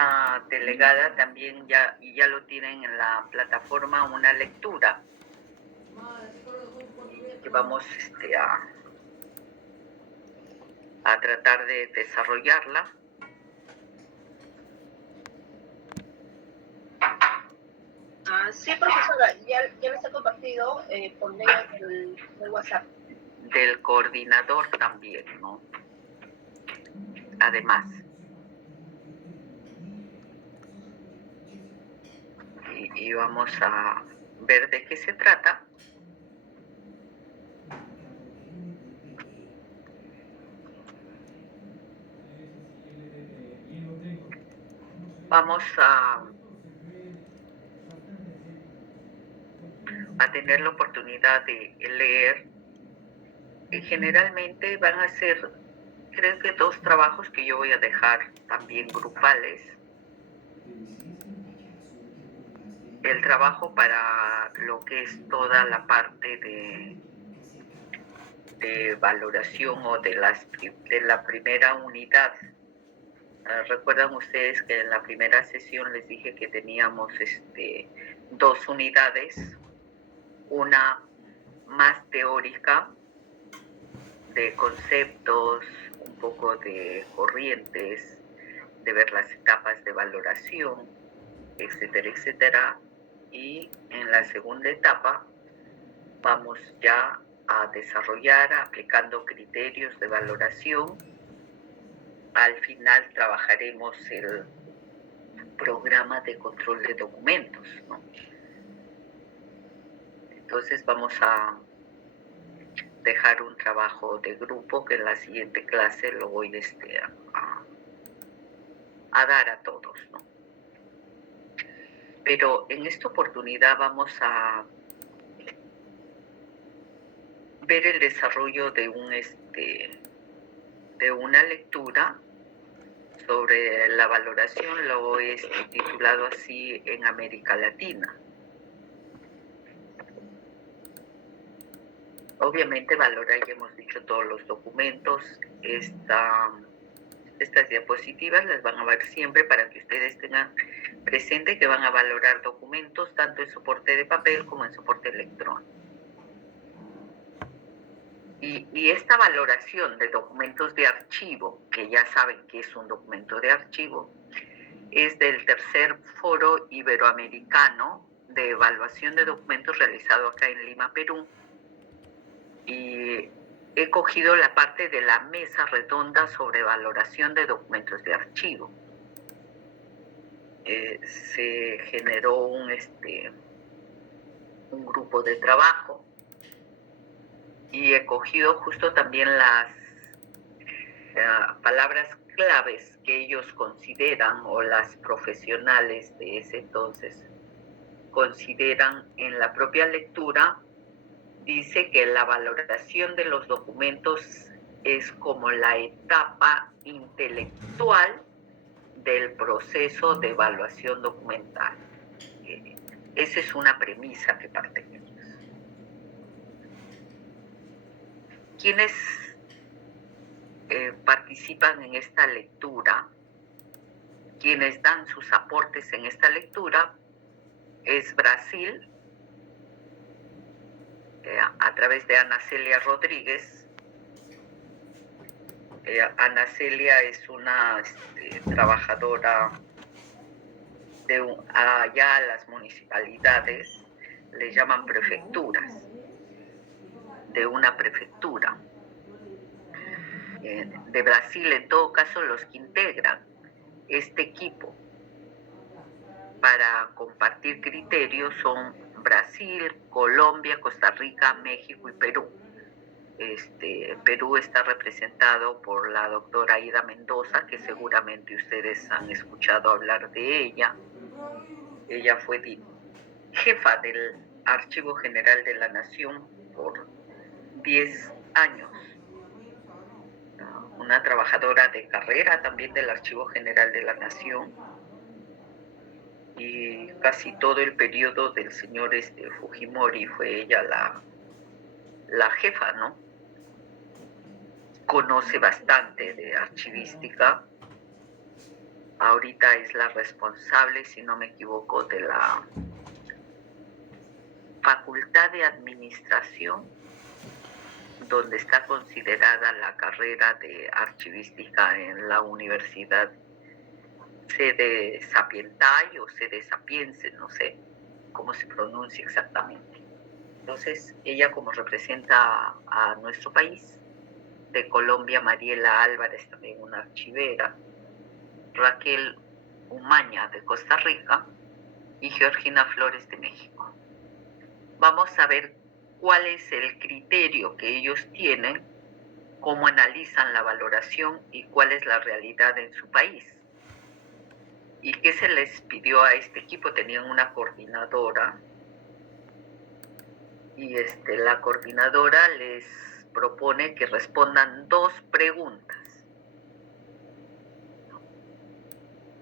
esa delegada también ya lo tienen en la plataforma una lectura que vamos a tratar de desarrollarla. Sí, profesora, ya les he compartido por medio del WhatsApp. Del coordinador también, ¿no? Además. Y vamos a ver de qué se trata. Vamos a tener la oportunidad de leer. Y generalmente van a ser, creo que 2 trabajos que yo voy a dejar también grupales. El trabajo para lo que es toda la parte de valoración o de la primera unidad. Recuerdan ustedes que en la primera sesión les dije que teníamos 2 unidades, una más teórica de conceptos, un poco de corrientes, de ver las etapas de valoración, etcétera, etcétera. Y en la segunda etapa vamos ya a desarrollar aplicando criterios de valoración. Al final trabajaremos el programa de control de documentos, ¿no? Entonces vamos a dejar un trabajo de grupo que en la siguiente clase lo voy a dar a todos, ¿no? Pero en esta oportunidad vamos a ver el desarrollo de una lectura sobre la valoración. Lo he titulado así: en América Latina. Obviamente valorar, ya hemos dicho, todos los documentos. Estas diapositivas las van a ver siempre para que ustedes tengan presente que van a valorar documentos tanto en soporte de papel como en soporte electrónico. Y esta valoración de documentos de archivo, que ya saben que es un documento de archivo, es del tercer Foro Iberoamericano de Evaluación de Documentos realizado acá en Lima, Perú. Y he cogido la parte de la mesa redonda sobre valoración de documentos de archivo. Se generó un grupo de trabajo y he cogido justo también las palabras claves que ellos consideran, o las profesionales de ese entonces consideran en la propia lectura. Dice que la valoración de los documentos es como la etapa intelectual del proceso de evaluación documental. Esa es una premisa que parte de ellos. Quienes participan en esta lectura, quienes dan sus aportes en esta lectura, es Brasil, a través de Ana Celia Rodríguez. Ana Celia es una trabajadora de allá a las municipalidades, le llaman prefecturas, de una prefectura. De Brasil, en todo caso, los que integran este equipo para compartir criterios son Brasil, Colombia, Costa Rica, México y Perú. Perú está representado por la doctora Aida Mendoza, que seguramente ustedes han escuchado hablar de ella. Ella fue jefa del Archivo General de la Nación por 10 años. Una trabajadora de carrera también del Archivo General de la Nación. Y casi todo el periodo del señor Fujimori fue ella la jefa, ¿no? Conoce bastante de archivística ahorita es la responsable, si no me equivoco, de la Facultad de Administración, donde está considerada la carrera de archivística en la Universidad Sede Sapientai o Sede Sapiense, no sé cómo se pronuncia exactamente. Entonces, ella como representa a nuestro país, de Colombia, Mariela Álvarez, también una archivera, Raquel Umaña de Costa Rica y Georgina Flores de México. Vamos a ver cuál es el criterio que ellos tienen, cómo analizan la valoración y cuál es la realidad en su país. ¿Y qué se les pidió a este equipo? Tenían una coordinadora y la coordinadora les propone que respondan 2 preguntas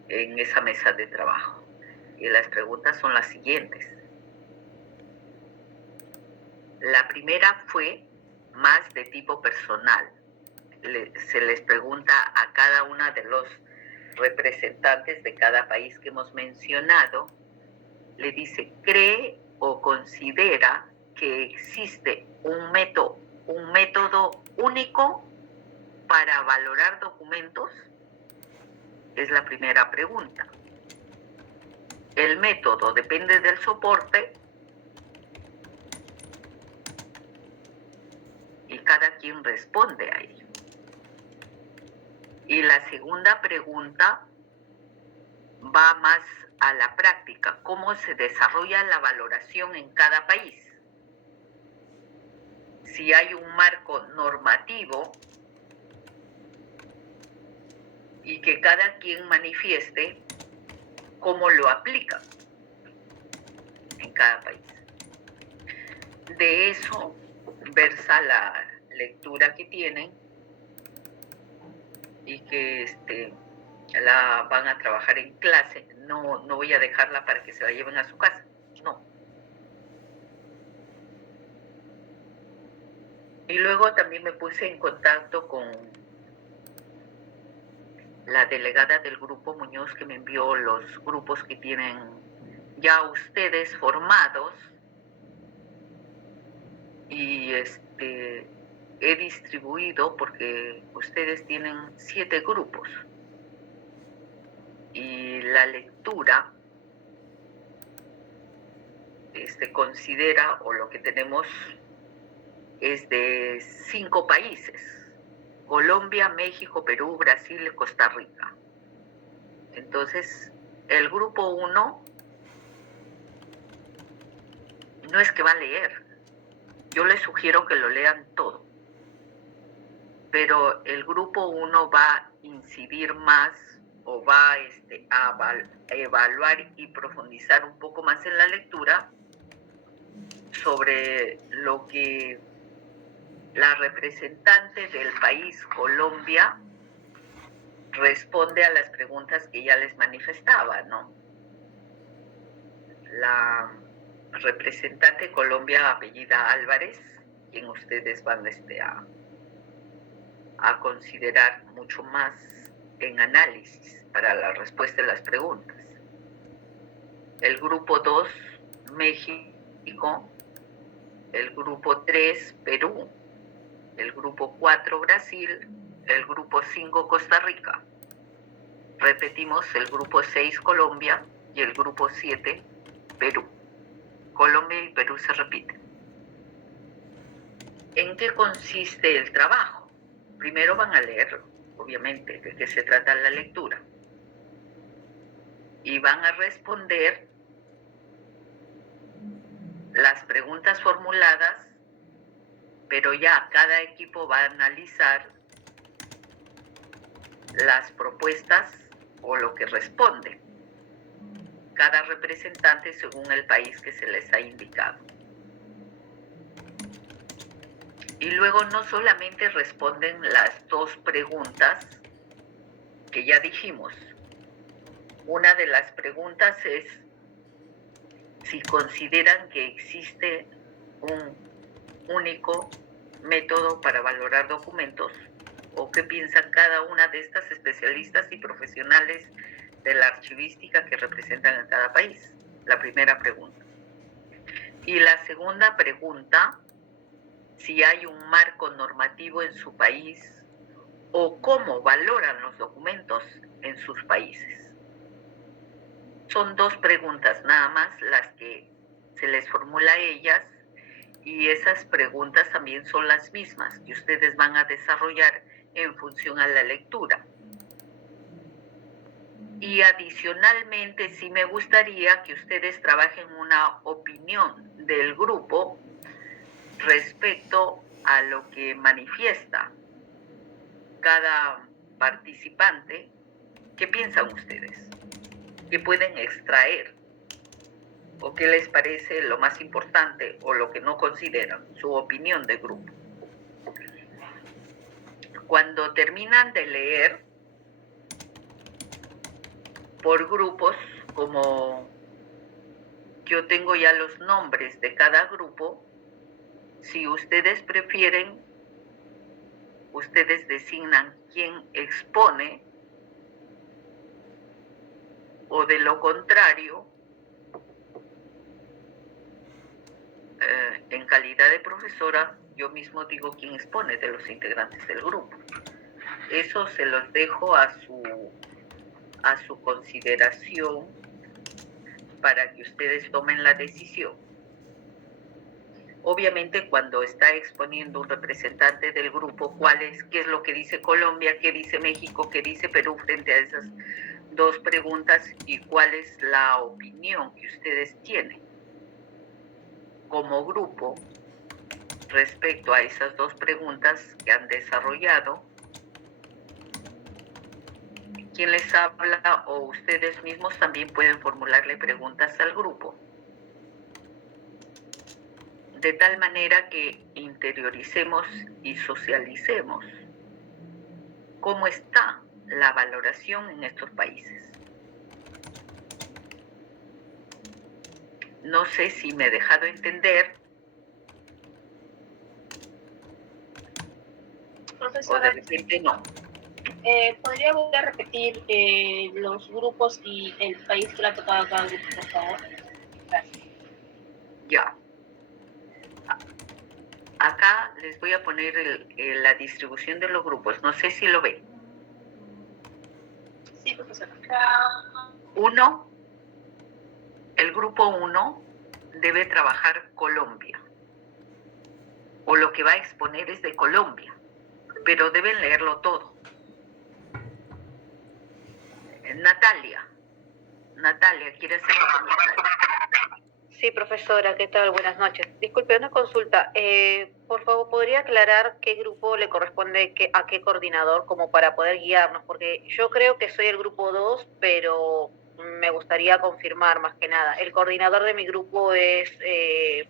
en esa mesa de trabajo. Y las preguntas son las siguientes. La primera fue más de tipo personal. Se les pregunta a cada una de los representantes de cada país que hemos mencionado, le dice, ¿cree o considera que existe un método único para valorar documentos? Es la primera pregunta. El método depende del soporte y cada quien responde a ello. Y la segunda pregunta va más a la práctica, cómo se desarrolla la valoración en cada país. Si hay un marco normativo y que cada quien manifieste cómo lo aplica en cada país. De eso versa la lectura que tienen y que la van a trabajar en clase. No voy a dejarla para que se la lleven a su casa, no. Y luego también me puse en contacto con la delegada del Grupo Muñoz, que me envió los grupos que tienen ya ustedes formados, y he distribuido, porque ustedes tienen 7 grupos, y la lectura considera, o lo que tenemos es de 5 países: Colombia, México, Perú, Brasil y Costa Rica. Entonces, el grupo 1 no es que va a leer, yo les sugiero que lo lean todo, pero el grupo 1 va a incidir más, o va a evaluar y profundizar un poco más en la lectura sobre lo que la representante del país, Colombia, responde a las preguntas que ya les manifestaba, ¿no? La representante de Colombia, apellida Álvarez, quien ustedes van a considerar mucho más en análisis para la respuesta de las preguntas. El grupo 2, México. El grupo 3, Perú. El grupo 4, Brasil. El grupo 5, Costa Rica. Repetimos, el grupo 6, Colombia, y el grupo 7, Perú. Colombia y Perú se repiten. ¿En qué consiste el trabajo? Primero van a leer, obviamente, de qué se trata la lectura. Y van a responder las preguntas formuladas, pero ya cada equipo va a analizar las propuestas o lo que responde cada representante según el país que se les ha indicado. Y luego no solamente responden las 2 preguntas que ya dijimos. Una de las preguntas es si consideran que existe un único método para valorar documentos, o qué piensan cada una de estas especialistas y profesionales de la archivística que representan en cada país. La primera pregunta. Y la segunda pregunta, si hay un marco normativo en su país o cómo valoran los documentos en sus países. Son dos preguntas nada más las que se les formula a ellas, y esas preguntas también son las mismas que ustedes van a desarrollar en función a la lectura. Y adicionalmente sí me gustaría que ustedes trabajen una opinión del grupo respecto a lo que manifiesta cada participante. ¿Qué piensan ustedes? ¿Qué pueden extraer? ¿O qué les parece lo más importante o lo que no consideran? Su opinión de grupo. Cuando terminan de leer por grupos, como yo tengo ya los nombres de cada grupo, si ustedes prefieren, ustedes designan quién expone, o de lo contrario, en calidad de profesora, yo mismo digo quién expone de los integrantes del grupo. Eso se los dejo a su consideración para que ustedes tomen la decisión. Obviamente, cuando está exponiendo un representante del grupo, qué es lo que dice Colombia, qué dice México, qué dice Perú frente a esas dos preguntas, y cuál es la opinión que ustedes tienen como grupo respecto a esas dos preguntas que han desarrollado. Quien les habla o ustedes mismos también pueden formularle preguntas al grupo, de tal manera que interioricemos y socialicemos cómo está la valoración en estos países. No sé si me he dejado entender. Profesora, o de repente no. ¿Podría volver a repetir los grupos y el país que le ha tocado a cada grupo, por favor? Gracias. Ya. Acá les voy a poner la distribución de los grupos. No sé si lo ven. Sí, profesora. El grupo 1 debe trabajar Colombia, o lo que va a exponer es de Colombia, pero deben leerlo todo. Natalia, ¿quiere hacer un comentario? Sí, profesora, ¿qué tal? Buenas noches. Disculpe, una consulta. Por favor, ¿podría aclarar qué grupo le corresponde a qué coordinador, como para poder guiarnos? Porque yo creo que soy el grupo 2, pero me gustaría confirmar más que nada. El coordinador de mi grupo es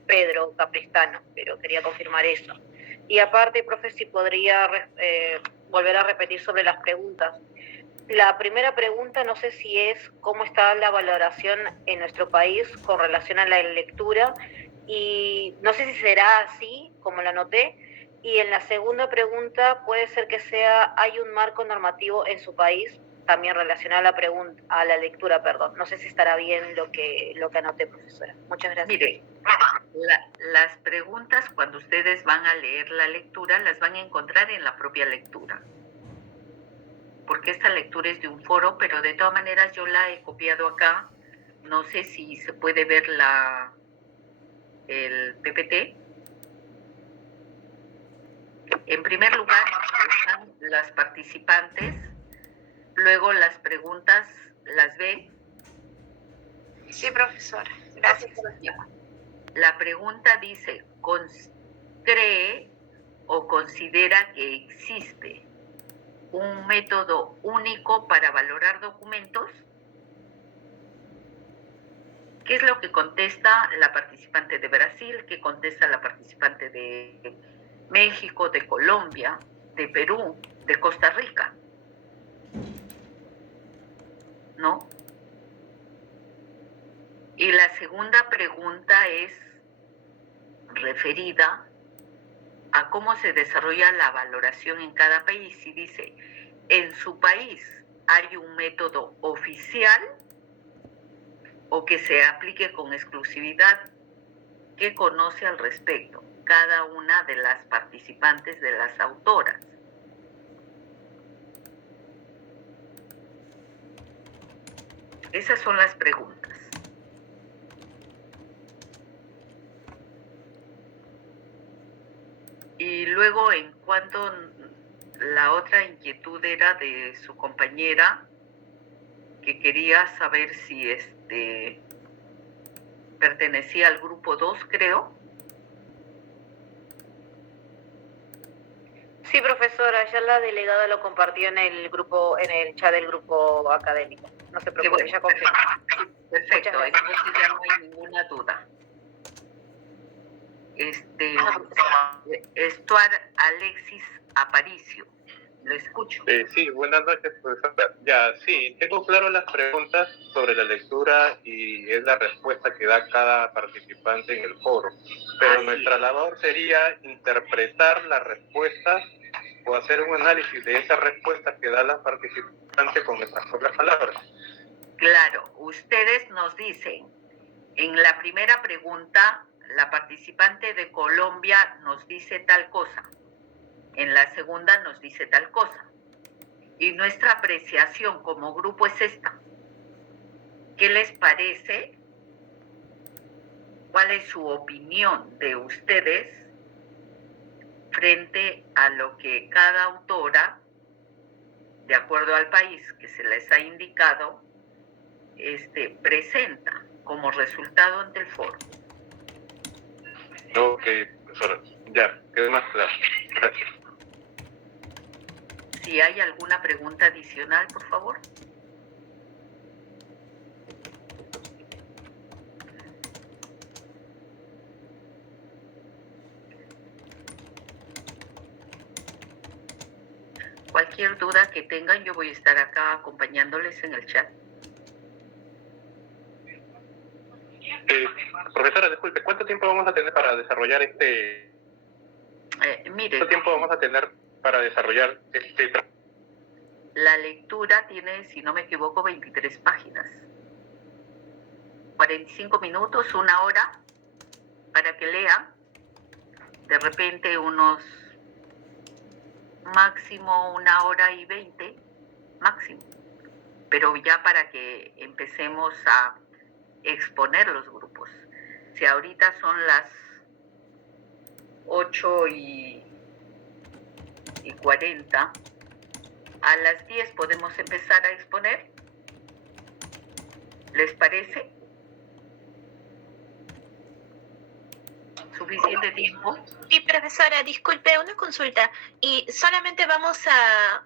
Pedro Capristano, pero quería confirmar eso. Y aparte, profe, si podría volver a repetir sobre las preguntas. La primera pregunta, no sé si es cómo está la valoración en nuestro país con relación a la lectura, y no sé si será así, como lo anoté. Y en la segunda pregunta puede ser que sea, ¿hay un marco normativo en su país también relacionado a la lectura, perdón? No sé si estará bien lo que anoté, profesora. Muchas gracias. Mire, las preguntas, cuando ustedes van a leer la lectura, las van a encontrar en la propia lectura, porque esta lectura es de un foro, pero de todas maneras yo la he copiado acá. No sé si se puede ver el PPT. En primer lugar están las participantes, luego las preguntas, ¿las ve? Sí, profesora. Gracias. La pregunta dice, ¿cree o considera que existe un método único para valorar documentos? ¿Qué es lo que contesta la participante de Brasil? ¿Qué contesta la participante de México, de Colombia, de Perú, de Costa Rica? ¿No? Y la segunda pregunta es referida a cómo se desarrolla la valoración en cada país, y dice, en su país, hay un método oficial o que se aplique con exclusividad. ¿Qué conoce al respecto cada una de las participantes, de las autoras? Esas son las preguntas. Y luego, en cuanto la otra inquietud era de su compañera, que quería saber si pertenecía al grupo 2, creo. Sí, profesora, ya la delegada lo compartió en el grupo, en el chat del grupo académico. No se preocupe, bueno, ya confirma. Perfecto, entonces ya no hay ninguna duda. Stuart Alexis Aparicio, lo escucho. Sí, buenas noches, profesora. Ya, sí, tengo claro las preguntas sobre la lectura y es la respuesta que da cada participante en el foro. Pero nuestra labor sería interpretar las respuestas o hacer un análisis de esas respuestas que da la participante con nuestras propias palabras. Claro, ustedes nos dicen, en la primera pregunta, la participante de Colombia nos dice tal cosa, en la segunda nos dice tal cosa, y nuestra apreciación como grupo es esta. ¿Qué les parece? ¿Cuál es su opinión de ustedes frente a lo que cada autora, de acuerdo al país que se les ha indicado, presenta como resultado ante el foro? Ok, profesora, ya, quedó más claro. Gracias. Si hay alguna pregunta adicional, por favor. Cualquier duda que tengan, yo voy a estar acá acompañándoles en el chat. Profesora, disculpe, ¿cuánto tiempo vamos a tener para desarrollar Mire, ¿Cuánto tiempo vamos a tener para desarrollar la lectura tiene, si no me equivoco, 23 páginas. 45 minutos, 1 hora, para que lean. De repente unos máximo 1 hora y 20, máximo. Pero ya para que empecemos a exponer los grupos. Si ahorita son las 8:40, a las 10 podemos empezar a exponer. ¿Les parece? ¿Suficiente tiempo? Sí, profesora, disculpe, una consulta. Y solamente vamos a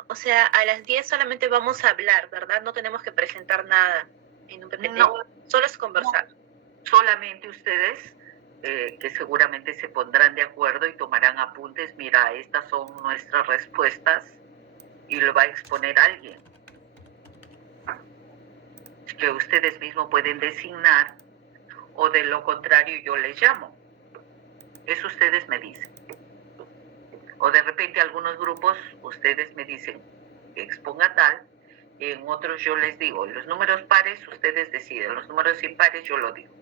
las 10 solamente vamos a hablar, ¿verdad? No tenemos que presentar nada en un PPT. No. Solo es conversar. No. Solamente ustedes, que seguramente se pondrán de acuerdo y tomarán apuntes. Mira, estas son nuestras respuestas y lo va a exponer alguien que ustedes mismos pueden designar, o de lo contrario yo les llamo. Eso ustedes me dicen. O de repente algunos grupos ustedes me dicen que exponga tal, en otros yo les digo, los números pares ustedes deciden, los números impares yo lo digo.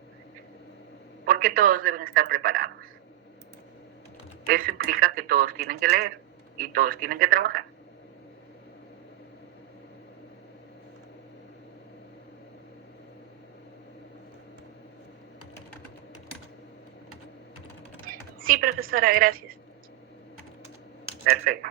Porque todos deben estar preparados. Eso implica que todos tienen que leer y todos tienen que trabajar. Sí, profesora, gracias. Perfecto.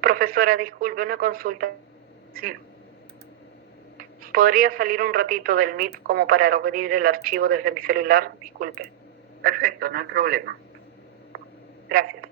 Profesora, disculpe, una consulta. Sí. ¿Podría salir un ratito del Meet como para abrir el archivo desde mi celular? Disculpe. Perfecto, no hay problema. Gracias.